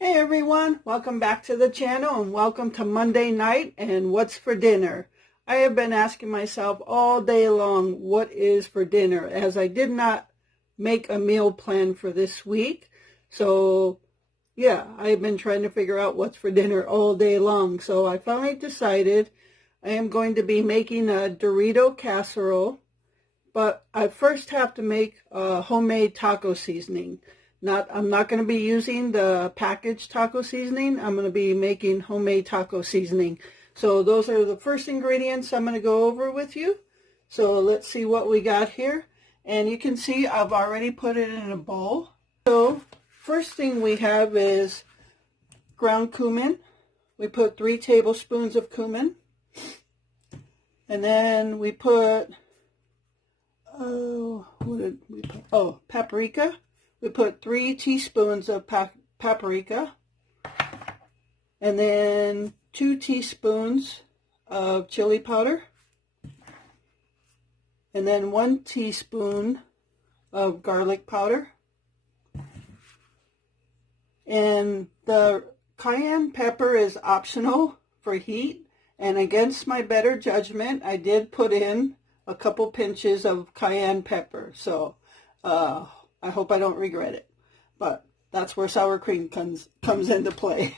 Hey everyone, welcome back to the channel and welcome to Monday night and what's for dinner. I have been asking myself all day long what is for dinner, as I did not make a meal plan for this week. So yeah, I've been trying to figure out what's for dinner all day long. So I finally decided I am going to be making a Dorito casserole, but I first have to make a homemade taco seasoning. I'm not going to be using the packaged taco seasoning. I'm going to be making homemade taco seasoning. So those are the first ingredients I'm going to go over with you. So let's see what we got here. And you can see I've already put it in a bowl. So first thing we have is ground cumin. We put 3 tablespoons of cumin. And then we put, what did we put? Oh, paprika. We put 3 teaspoons of paprika, and then 2 teaspoons of chili powder, and then 1 teaspoon of garlic powder. And the cayenne pepper is optional for heat, and against my better judgment, I did put in a couple pinches of cayenne pepper. So, I hope I don't regret it, but that's where sour cream comes into play.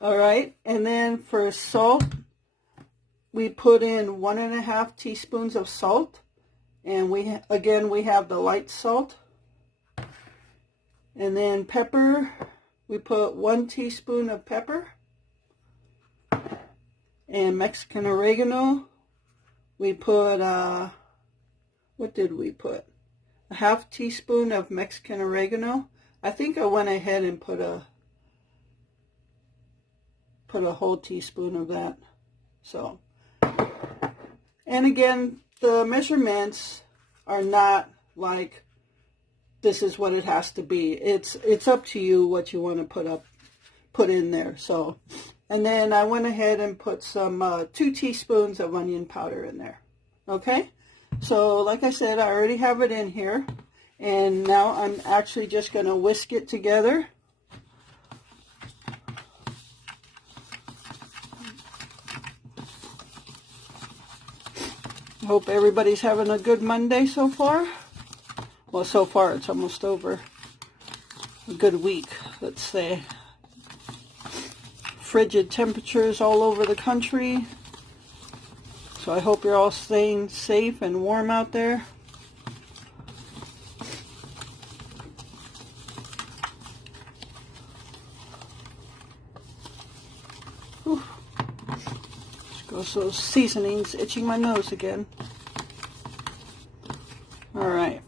All right, and then for salt, we put in 1.5 teaspoons of salt, and we have the light salt. And then pepper, we put 1 teaspoon of pepper, and Mexican oregano, we put what did we put? A 1/2 teaspoon of Mexican oregano. I think I went ahead and put a whole teaspoon of that. So, and again, the measurements are not like this is what it has to be. It's up to you what you want to put in there. So, and then I went ahead and put some 2 teaspoons of onion powder in there. Okay. So, like I said, I already have it in here, and now I'm actually just going to whisk it together. I hope everybody's having a good Monday so far. Well, so far it's almost over. A good week, let's say. Frigid temperatures all over the country. So I hope you're all staying safe and warm out there. Whew. There goes those seasonings itching my nose again. Alright.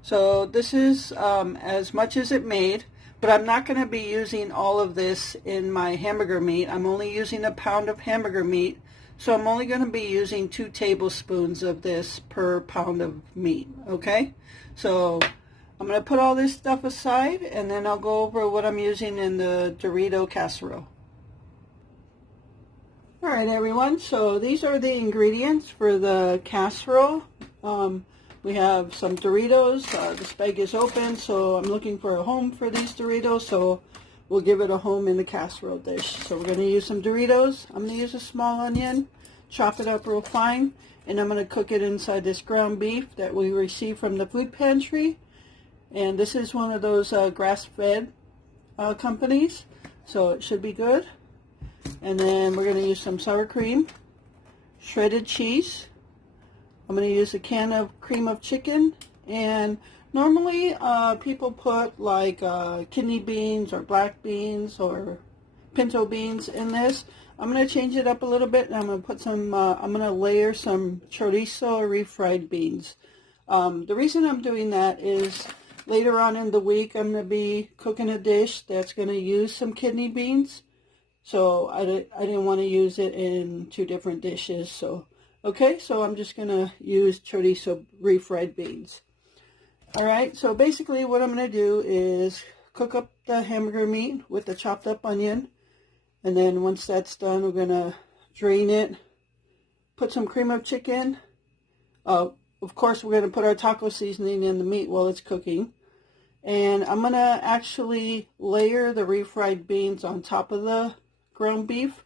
So this is as much as it made, but I'm not going to be using all of this in my hamburger meat. I'm only using 1 pound of hamburger meat. So I'm only going to be using 2 tablespoons of this per pound of meat, okay? So I'm going to put all this stuff aside, and then I'll go over what I'm using in the Dorito casserole. All right, everyone, so these are the ingredients for the casserole. We have some Doritos. The spag is open, so I'm looking for a home for these Doritos, so we'll give it a home in the casserole dish. So we're going to use some Doritos. I'm going to use a small onion, chop it up real fine, and I'm going to cook it inside this ground beef that we received from the food pantry. And this is one of those grass-fed companies, so it should be good. And then we're going to use some sour cream, shredded cheese. I'm going to use a can of cream of chicken, and normally people put like kidney beans or black beans or pinto beans in this. I'm going to change it up a little bit, and I'm going to put some, I'm going to layer some chorizo refried beans. The reason I'm doing that is later on in the week I'm going to be cooking a dish that's going to use some kidney beans. So I didn't want to use it in 2 different dishes. So, okay, so I'm just going to use chorizo refried beans. Alright, so basically what I'm going to do is cook up the hamburger meat with the chopped up onion. And then once that's done, we're going to drain it, put some cream of chicken. Of course, we're going to put our taco seasoning in the meat while it's cooking. And I'm going to actually layer the refried beans on top of the ground beef.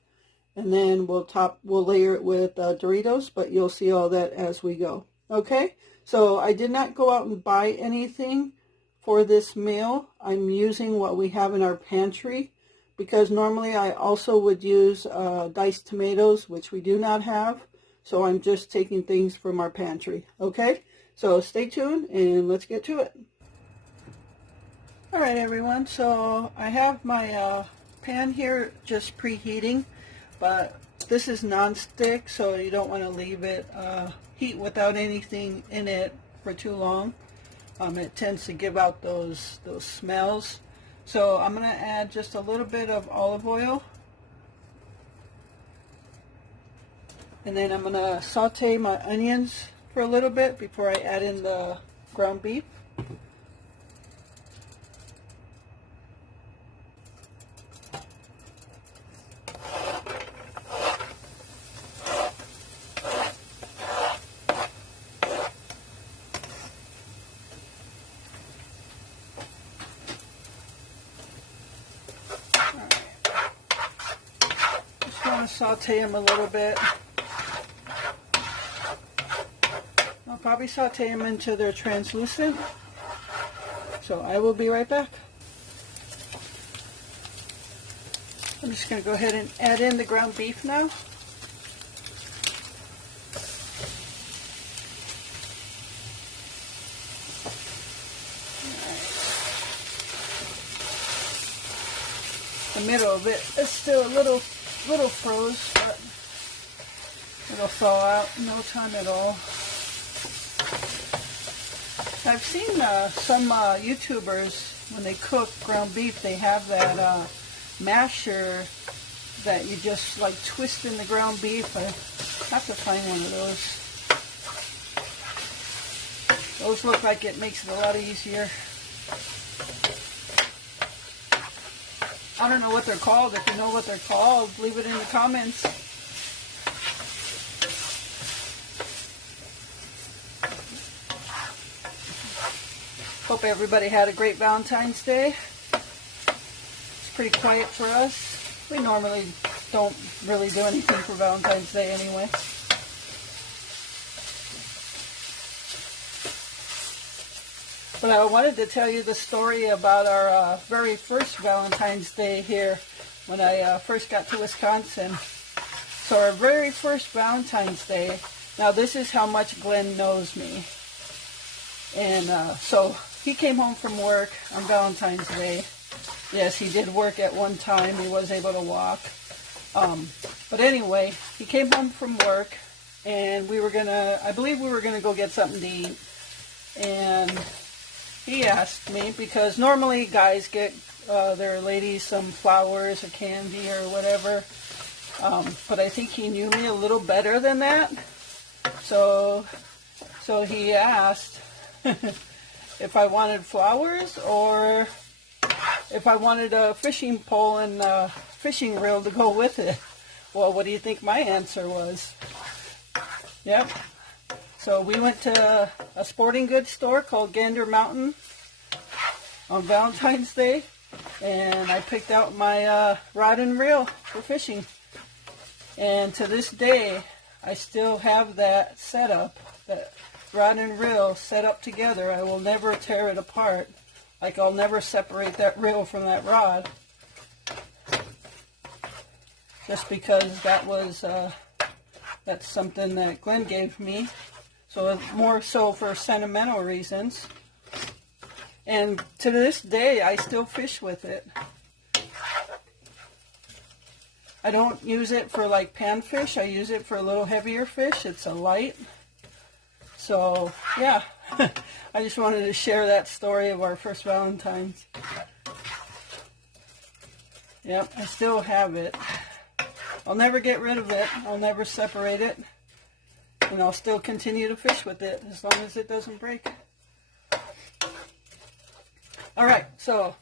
And then we'll layer it with Doritos, but you'll see all that as we go. Okay, so I did not go out and buy anything for this meal. I'm using what we have in our pantry, because normally I also would use diced tomatoes, which we do not have. So I'm just taking things from our pantry. Okay, so stay tuned and let's get to it. All right, everyone, so I have my pan here just preheating, but this is non-stick, so you don't want to leave it heat without anything in it for too long. It tends to give out those smells. So I'm going to add just a little bit of olive oil, and then I'm going to saute my onions for a little bit before I add in the ground beef. Saute them a little bit. I'll probably saute them until they're translucent. So I will be right back. I'm just going to go ahead and add in the ground beef now. The middle of it is still a little froze, but it'll thaw out in no time at all. I've seen some YouTubers, when they cook ground beef, they have that masher that you just like twist in the ground beef. I have to find one of those. Those look like it makes it a lot easier. I don't know what they're called. If you know what they're called, leave it in the comments. Hope everybody had a great Valentine's Day. It's pretty quiet for us. We normally don't really do anything for Valentine's Day anyway. But I wanted to tell you the story about our very first Valentine's Day here when I first got to Wisconsin. So our very first Valentine's Day, now this is how much Glenn knows me. And so he came home from work on Valentine's Day. Yes, he did work at one time. He was able to walk. But anyway, he came home from work and I believe we were going to go get something to eat. And he asked me, because normally guys get their ladies some flowers or candy or whatever, but I think he knew me a little better than that. So he asked if I wanted flowers or if I wanted a fishing pole and a fishing reel to go with it. Well, what do you think my answer was? Yep. So we went to a sporting goods store called Gander Mountain on Valentine's Day, and I picked out my rod and reel for fishing. And to this day, I still have that setup, that rod and reel set up together. I will never tear it apart. Like, I'll never separate that reel from that rod. Just because that's something that Glenn gave me. So more so for sentimental reasons. And to this day, I still fish with it. I don't use it for like panfish. I use it for a little heavier fish. It's a light. So yeah, I just wanted to share that story of our first Valentine's. Yep, I still have it. I'll never get rid of it. I'll never separate it. And I'll still continue to fish with it as long as it doesn't break. Alright, so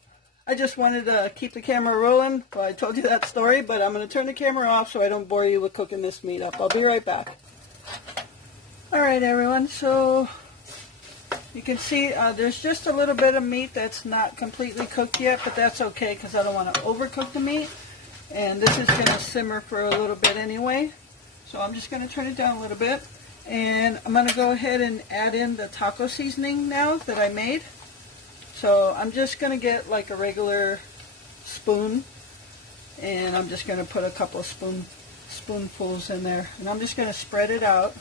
I just wanted to keep the camera rolling. Well, I told you that story, but I'm going to turn the camera off so I don't bore you with cooking this meat up. I'll be right back. Alright everyone, so You can see there's just a little bit of meat that's not completely cooked yet, but that's okay because I don't want to overcook the meat. And this is going to simmer for a little bit anyway. So I'm just going to turn it down a little bit. And I'm going to go ahead and add in the taco seasoning now that I made. So I'm just going to get like a regular spoon. And I'm just going to put a couple of spoonfuls in there. And I'm just going to spread it out.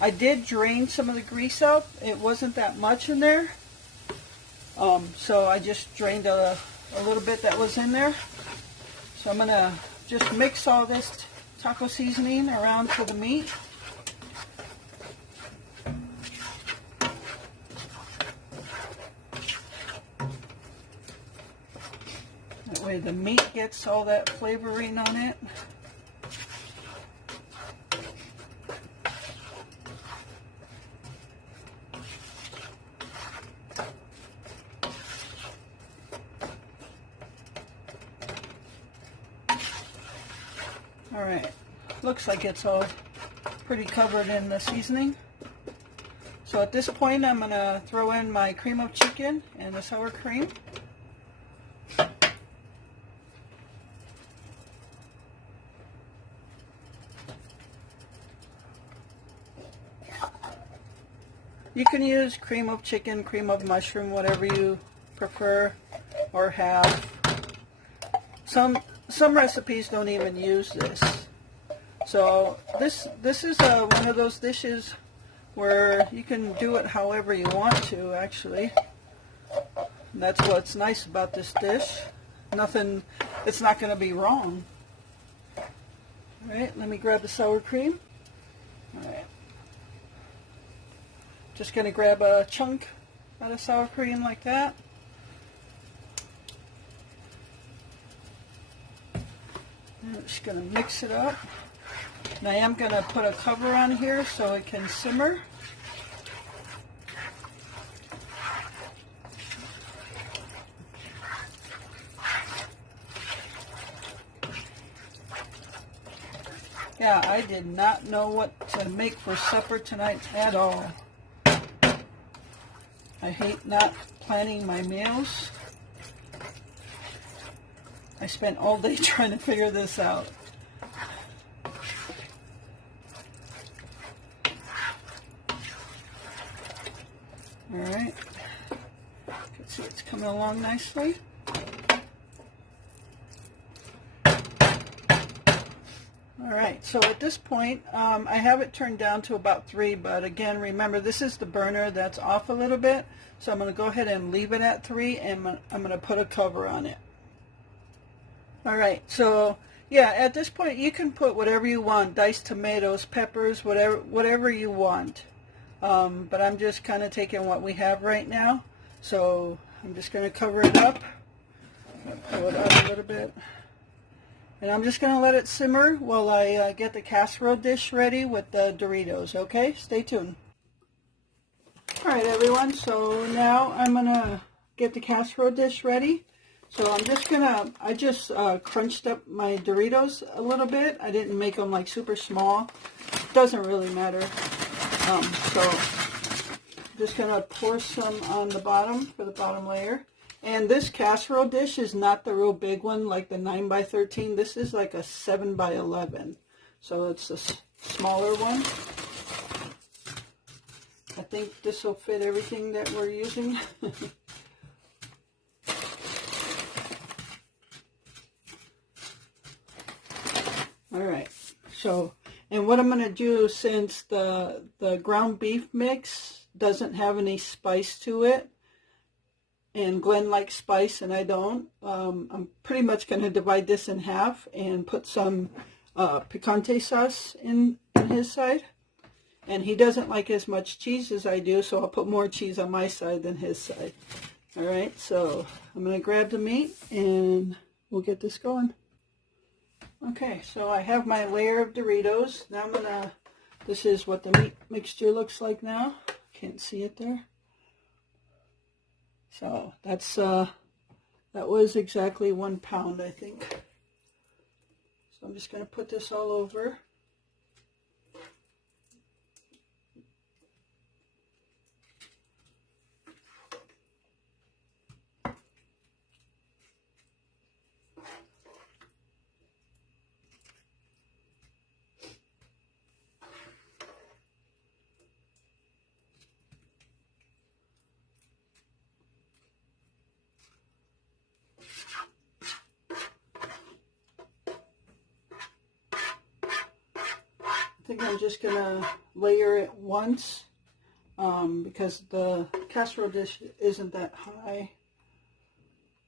I did drain some of the grease out. It wasn't that much in there. So I just drained a little bit that was in there. So I'm going to just mix all this taco seasoning around to the meat. That way the meat gets all that flavoring on it. Alright, looks like it's all pretty covered in the seasoning. So at this point I'm going to throw in my cream of chicken and the sour cream. You can use cream of chicken, cream of mushroom, whatever you prefer or have. Some recipes don't even use this. So this is one of those dishes where you can do it however you want to, actually. And that's what's nice about this dish. It's not going to be wrong. Alright, let me grab the sour cream. Alright. Just going to grab a chunk out of sour cream like that. I'm just going to mix it up. And I am going to put a cover on here so it can simmer. Yeah, I did not know what to make for supper tonight at all. I hate not planning my meals. I spent all day trying to figure this out. Alright. You can see it's coming along nicely. Alright, so at this point, I have it turned down to about 3, but again, remember, this is the burner that's off a little bit, so I'm going to go ahead and leave it at 3, and I'm going to put a cover on it. Alright, so yeah, at this point you can put whatever you want, diced tomatoes, peppers, whatever you want. But I'm just kind of taking what we have right now. So I'm just going to cover it up. Pull it out a little bit. And I'm just going to let it simmer while I get the casserole dish ready with the Doritos, okay? Stay tuned. Alright everyone, so now I'm going to get the casserole dish ready. So I'm just I just crunched up my Doritos a little bit. I didn't make them like super small. Doesn't really matter. So I'm just going to pour some on the bottom for the bottom layer. And this casserole dish is not the real big one, like the 9x13. This is like a 7x11. So it's a smaller one. I think this will fit everything that we're using. Alright, so, and what I'm going to do, since the ground beef mix doesn't have any spice to it, and Glenn likes spice and I don't, I'm pretty much going to divide this in half and put some picante sauce in his side. And he doesn't like as much cheese as I do, so I'll put more cheese on my side than his side. Alright, so I'm going to grab the meat and we'll get this going. Okay, so I have my layer of Doritos. Now I'm going to, this is what the meat mixture looks like now. Can't see it there. So that's, that was exactly 1 pound, I think. So I'm just going to put this all over. I think I'm just gonna layer it once because the casserole dish isn't that high.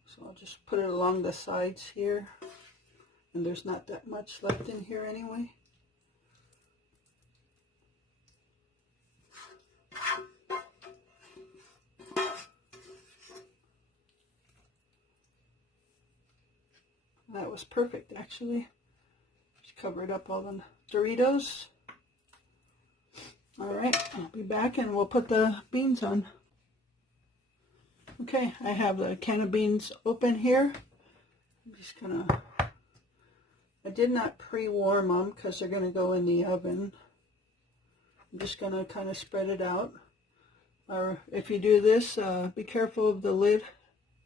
So I'll just put it along the sides here. And there's not that much left in here anyway. That was perfect, actually. Just covered up all the Doritos. All right, I'll be back and we'll put the beans on. Okay, I have the can of beans open here. I'm just gonna, I did not pre-warm them because they're gonna go in the oven. I'm just gonna kind of spread it out. Or if you do this, be careful of the lid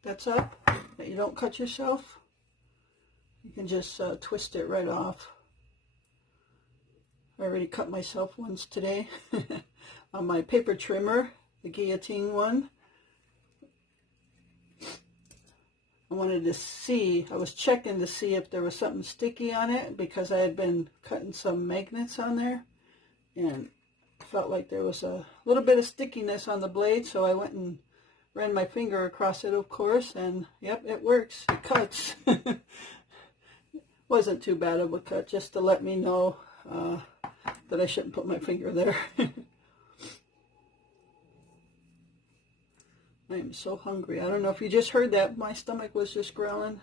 that's up, that you don't cut yourself. You can just twist it right off. I already cut myself once today on my paper trimmer, the guillotine one. I wanted to see, I was checking to see if there was something sticky on it because I had been cutting some magnets on there and felt like there was a little bit of stickiness on the blade, so I went and ran my finger across it, of course, and yep, it works. It cuts. Wasn't too bad of a cut, just to let me know that I shouldn't put my finger there. I am so hungry. I don't know if you just heard that. My stomach was just growling.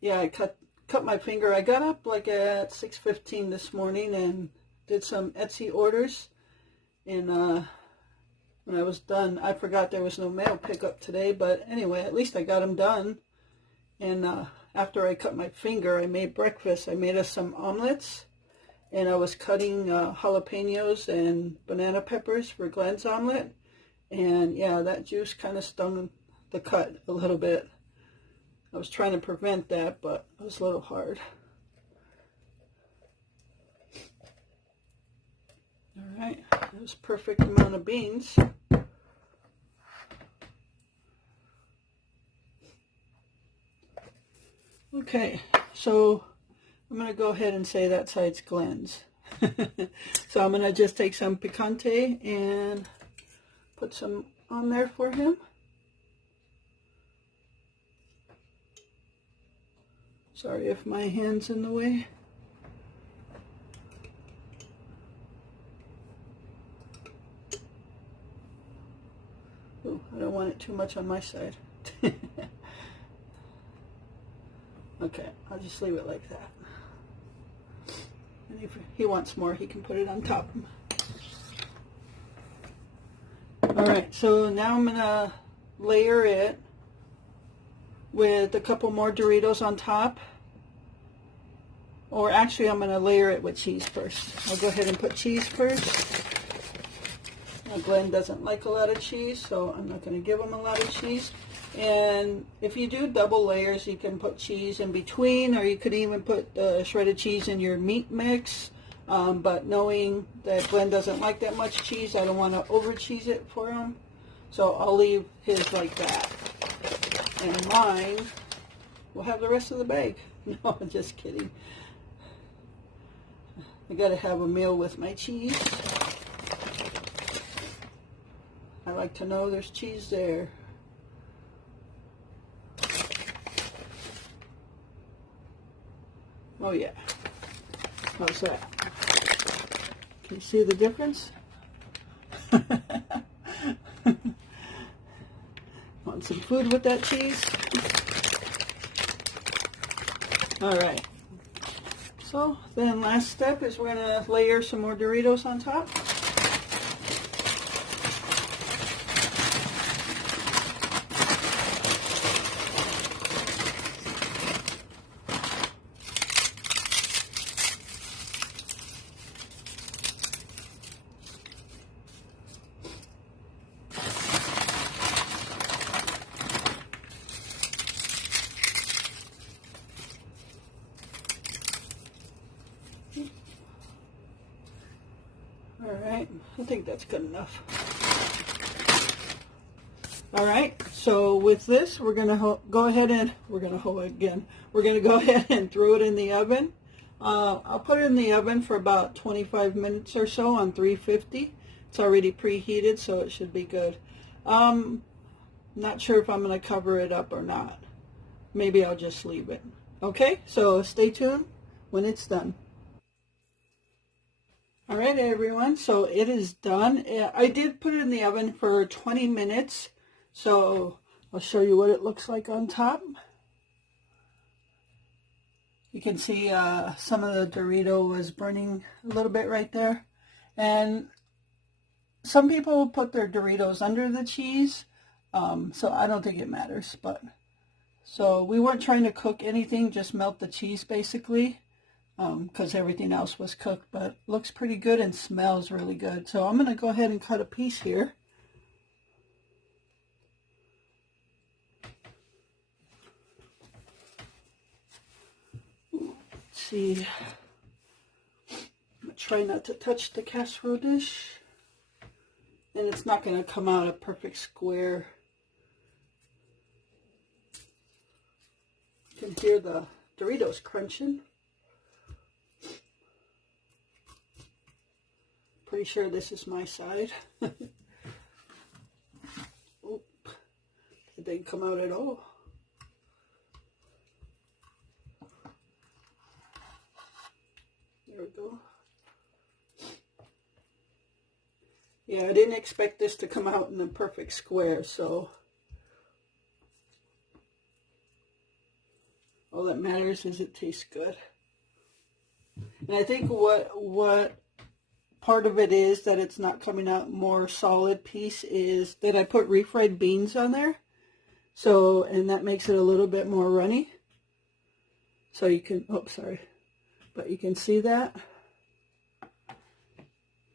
Yeah, I cut my finger. I got up like at 6:15 this morning and did some Etsy orders. And when I was done, I forgot there was no mail pickup today. But anyway, at least I got them done. And after I cut my finger, I made breakfast. I made us some omelets. And I was cutting jalapenos and banana peppers for Glenn's omelet. And yeah, that juice kind of stung the cut a little bit. I was trying to prevent that, but it was a little hard. All right, that was perfect amount of beans. Okay, so I'm going to go ahead and say that side's Glenn's. So I'm going to just take some picante and put some on there for him. Sorry if my hand's in the way. Oh, I don't want it too much on my side. Okay, I'll just leave it like that. And if he wants more, he can put it on top. Alright, so now I'm going to layer it with a couple more Doritos on top. Or actually, I'm going to layer it with cheese first. I'll go ahead and put cheese first. Now, Glenn doesn't like a lot of cheese, so I'm not going to give him a lot of cheese. And if you do double layers, you can put cheese in between, or you could even put shredded cheese in your meat mix. But knowing that Glenn doesn't like that much cheese, I don't want to over cheese it for him. So I'll leave his like that. And mine will have the rest of the bag. No, I'm just kidding. I gotta have a meal with my cheese. I like to know there's cheese there. Oh yeah. How's that? Can you see the difference? Want some food with that cheese? Alright. So then last step is we're going to layer some more Doritos on top. All right, I think that's good enough. All right, so with this, we're gonna go ahead and we're gonna go ahead and throw it in the oven. I'll put it in the oven for about 25 minutes or so on 350. It's already preheated, so it should be good. Not sure if I'm gonna cover it up or not. Maybe I'll just leave it. Okay, so stay tuned when it's done. All right, everyone, so it is done. I did put it in the oven for 20 minutes. So I'll show you what it looks like on top. You can see some of the Dorito was burning a little bit right there. And some people put their Doritos under the cheese, so I don't think it matters. But so we weren't trying to cook anything, just melt the cheese basically, because everything else was cooked. But looks pretty good and smells really good. So I'm going to go ahead and cut a piece here. See, I'm gonna try not to touch the casserole dish, and it's not going to come out a perfect square. You can hear the Doritos crunching. Pretty sure this is my side. Oh, it didn't come out at all. There we go. Yeah, I didn't expect this to come out in a perfect square, so all that matters is it tastes good. And I think what part of it is that it's not coming out more solid piece is that I put refried beans on there. So, and that makes it a little bit more runny. So you can, oh, sorry. But you can see that.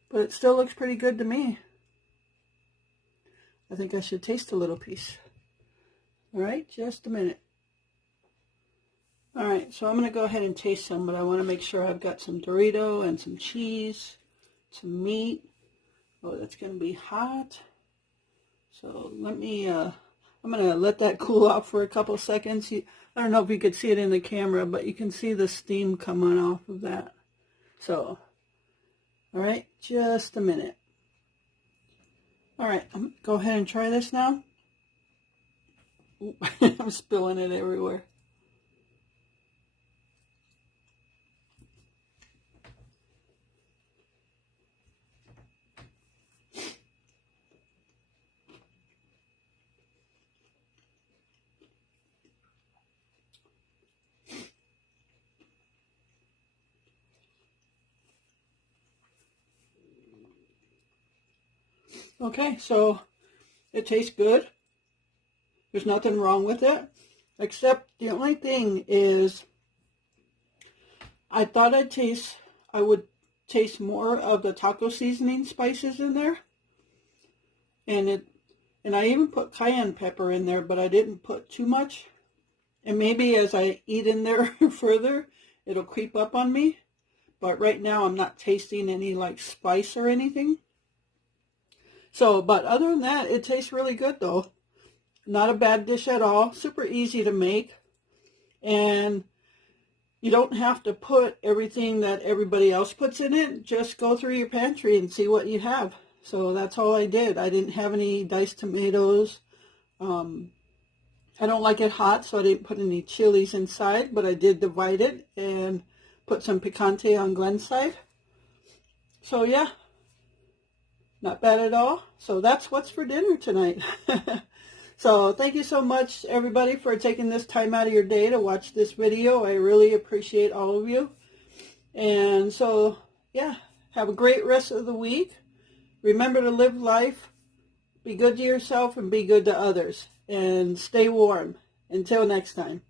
But it still looks pretty good to me. I think I should taste a little piece. All right, just a minute. All right, so I'm going to go ahead and taste some, but I want to make sure I've got some Dorito and some cheese, some meat. Oh, that's going to be hot. So let me, I'm going to let that cool off for a couple seconds. I don't know if you could see it in the camera, but you can see the steam coming off of that. So, all right, just a minute. All right, I'm going to go ahead and try this now. Ooh, I'm spilling it everywhere. Okay, so it tastes good. There's nothing wrong with it, except the only thing is I thought I would taste more of the taco seasoning spices in there. And I even put cayenne pepper in there, but I didn't put too much. And maybe as I eat in there further, it'll creep up on me. But right now I'm not tasting any like spice or anything. So, but other than that, it tastes really good though. Not a bad dish at all. Super easy to make. And you don't have to put everything that everybody else puts in it. Just go through your pantry and see what you have. So that's all I did. I didn't have any diced tomatoes. I don't like it hot, so I didn't put any chilies inside, but I did divide it and put some picante on Glenn's side. So yeah. Not bad at all. So that's what's for dinner tonight. So thank you so much, everybody, for taking this time out of your day to watch this video. I really appreciate all of you. And so, yeah, have a great rest of the week. Remember to live life, be good to yourself, and be good to others. And stay warm. Until next time.